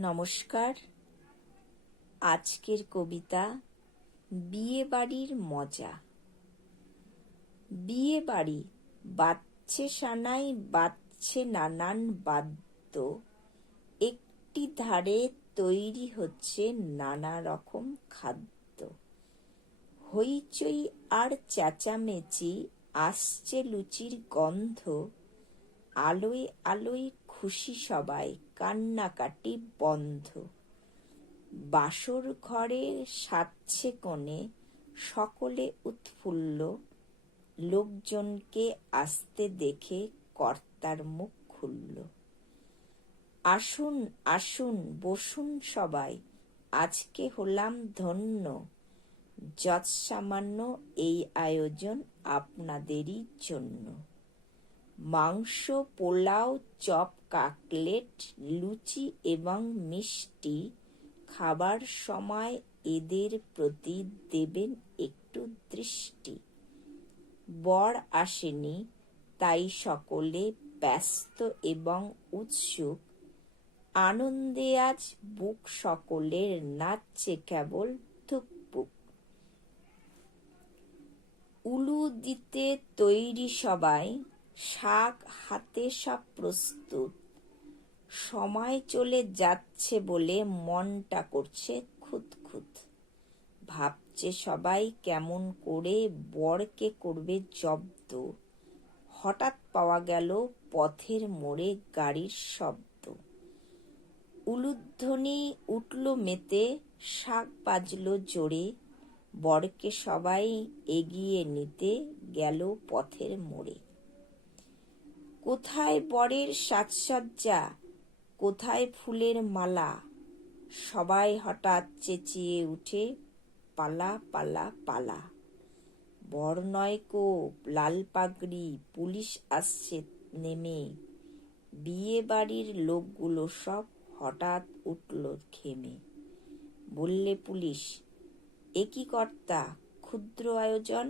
নমস্কার। আজকের কবিতা বিয়ে বাড়ির মজা। বিয়ে বাড়ি বাজছে সানাই, বাজছে নানান বাদ্য, একটি ধারে তৈরি হচ্ছে নানা রকম খাদ্য। হইচই আর চেঁচামেচি, আসছে লুচির গন্ধ, আলোয় আলোয় খুশি সবাই, কান্নাকাটি বন্ধ। বাসর ঘরে সাজছে কনে, সকলে উৎফুল্ল, লোকজনকে আসতে দেখে কর্তার মুখ খুলল। আসুন আসুন বসুন সবাই, আজকে হলাম ধন্য, যৎসামান্য এই আয়োজন আপনাদেরই জন্য। মাংস, পোলাও, চপ, কাটলেট, লুচি এবং মিষ্টি, খাবার সময় এদের প্রতি দেবেন একটু দৃষ্টি। বর আসেনি, তাই সকলে ব্যস্ত এবং উৎসুক, আনন্দে আজ বুক সকলের, নাচছে কেবল ধুকপুক। উলু দিতে তৈরি সবাই, শাক হাতে সব প্রস্তুত, সময় চলে যাচ্ছে বলে মনটা করছে খুঁতখুঁত। ভাবছে সবাই কেমন করে বরকে করবে জব্দ, হঠাৎ পাওয়া গেল পথের মোড়ে গাড়ির শব্দ। উলুধ্বনি উঠল মেতে, শাক বাজলো জোরে, বরকে সবাই এগিয়ে নিতে গেল পথের মোড়ে। কোথায় বরের সাজসজ্জা, কোথায় ফুলের মালা, সবাই হঠাৎ চেঁচিয়ে উঠে, পালা পালা পালা। বর নয়কো, লাল পাগড়ি, পুলিশ আসছে নেমে, বিয়ে বাড়ির লোকগুলো সব হঠাৎ উঠল খেমে। বললে পুলিশ, এ কি কর্তা, ক্ষুদ্র আয়োজন,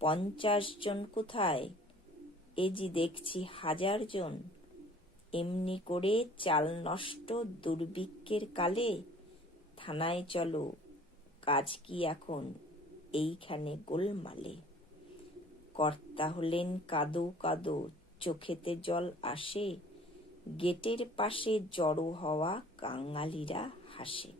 50 জন কোথায়, এ যে দেখছি 1000 জন। এমনি করে চাল নষ্ট দুর্ভিক্ষের কালে, থানায় চলো, কাজ কি এখন এইখানে গোলমালে। কর্তা হলেন কাদো কাদো, চোখেতে জল আসে, গেটের পাশে জড়ো হওয়া কাঙালিরা হাসে।